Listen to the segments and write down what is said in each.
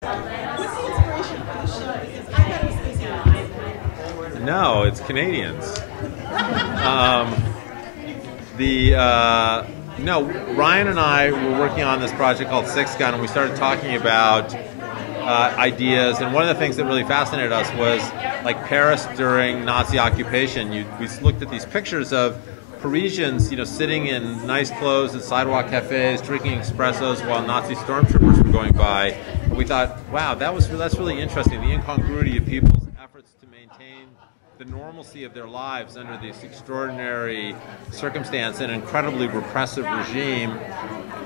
What's the inspiration for the show? Because I thought it was supposed to be No, it's Canadians. No, Ryan and I were working on this project called Six Gun, and we started talking about ideas. And one of the things that really fascinated us was like Paris during Nazi occupation. We looked at these pictures of Parisians, sitting in nice clothes at sidewalk cafes, drinking espressos while Nazi stormtroopers were going by. And we thought, wow, that's really interesting. The incongruity of people's efforts to maintain the normalcy of their lives under this extraordinary circumstance and incredibly repressive regime.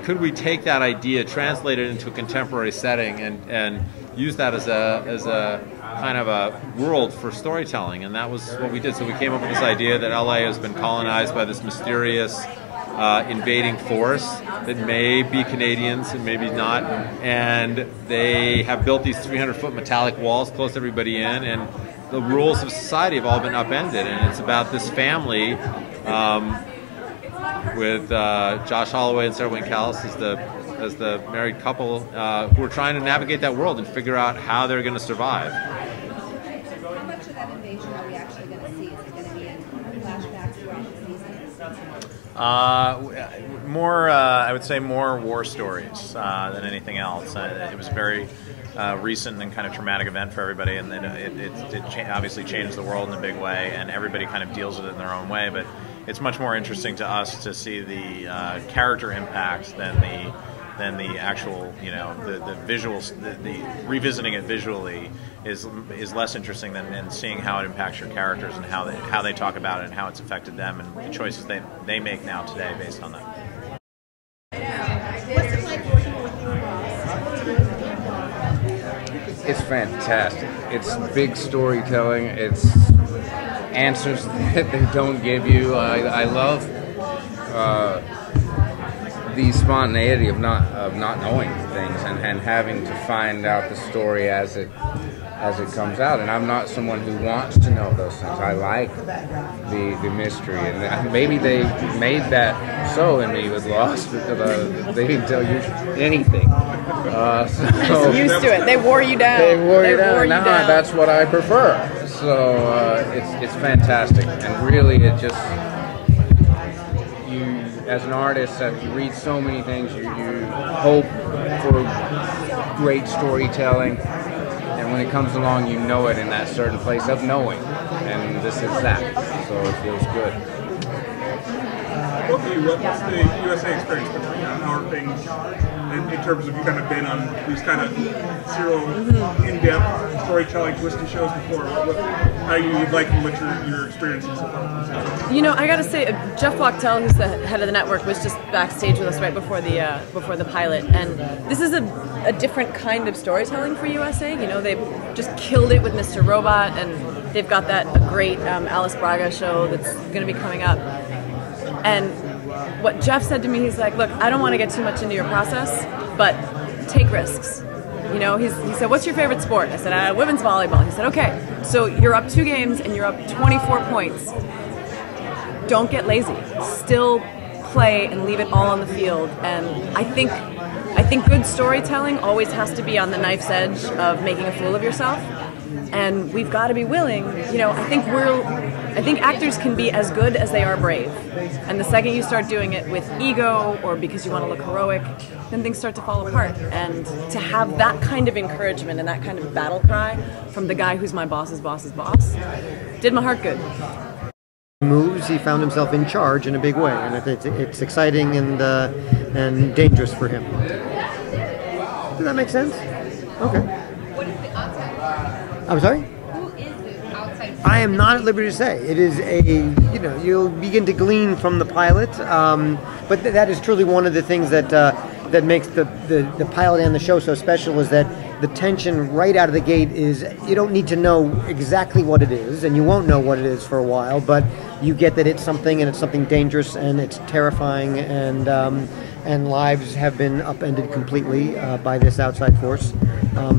Could we take that idea, translate it into a contemporary setting, and use that as a kind of a world for storytelling? And that was what we did. So we came up with this idea that LA has been colonized by this mysterious invading force that may be Canadians and maybe not, and they have built these 300-foot metallic walls, close everybody in, and the rules of society have all been upended. And it's about this family with Josh Holloway and Sarah Wayne Callies as the married couple who are trying to navigate that world and figure out how they're going to survive. How much of that invasion are we actually going to see? Is it going to be in flashbacks throughout the season? More, I would say more war stories than anything else. It was a very recent and kind of traumatic event for everybody, and it obviously changed the world in a big way, and everybody kind of deals with it in their own way, but it's much more interesting to us to see the character impacts than the actual, the visuals. The revisiting it visually is less interesting than seeing how it impacts your characters and how they talk about it and how it's affected them and the choices they make now today based on that. What's it like working with your boss? It's fantastic. It's big storytelling. It's answers that they don't give you. I love the spontaneity of not knowing things and having to find out the story as it comes out. And I'm not someone who wants to know those things. I like the mystery, and maybe they made that so in me with Lost because they didn't tell you anything. So Used to it. They wore you down. They wore you down. That's what I prefer. So it's fantastic, and really it just, you as an artist, you read so many things, you hope for great storytelling, and when it comes along you know it in that certain place of knowing, and this is that, so it feels good. Both of you, what's the USA experience been like? How are things in terms of, you kind of been on these kind of zero in-depth storytelling twisty shows before? How you liking what you're experiencing so far? I gotta say, Jeff Wachtel, who's the head of the network, was just backstage with us right before the pilot, and this is a different kind of storytelling for USA. They've just killed it with Mr. Robot, and they've got that great Alice Braga show that's going to be coming up. And what Jeff said to me, he's like, look, I don't want to get too much into your process, but take risks. He said, what's your favorite sport? I said, women's volleyball. He said, okay, so you're up 2 games and you're up 24 points. Don't get lazy. Still play and leave it all on the field. And I think good storytelling always has to be on the knife's edge of making a fool of yourself. And we've got to be willing. I think actors can be as good as they are brave. And the second you start doing it with ego or because you want to look heroic, then things start to fall apart. And to have that kind of encouragement and that kind of battle cry from the guy who's my boss's boss's boss did my heart good. Moves, he found himself in charge in a big way, and it's exciting and dangerous for him. Does that make sense? Okay. What is the outside? I'm sorry? Who is this outside? I am not at liberty to say. It is you'll begin to glean from the pilot, but that is truly one of the things that makes the pilot and the show so special, is that the tension right out of the gate is you don't need to know exactly what it is, and you won't know what it is for a while, but you get that it's something, and it's something dangerous, and it's terrifying, and lives have been upended completely by this outside force.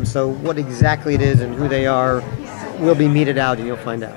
So what exactly it is and who they are will be meted out, and you'll find out.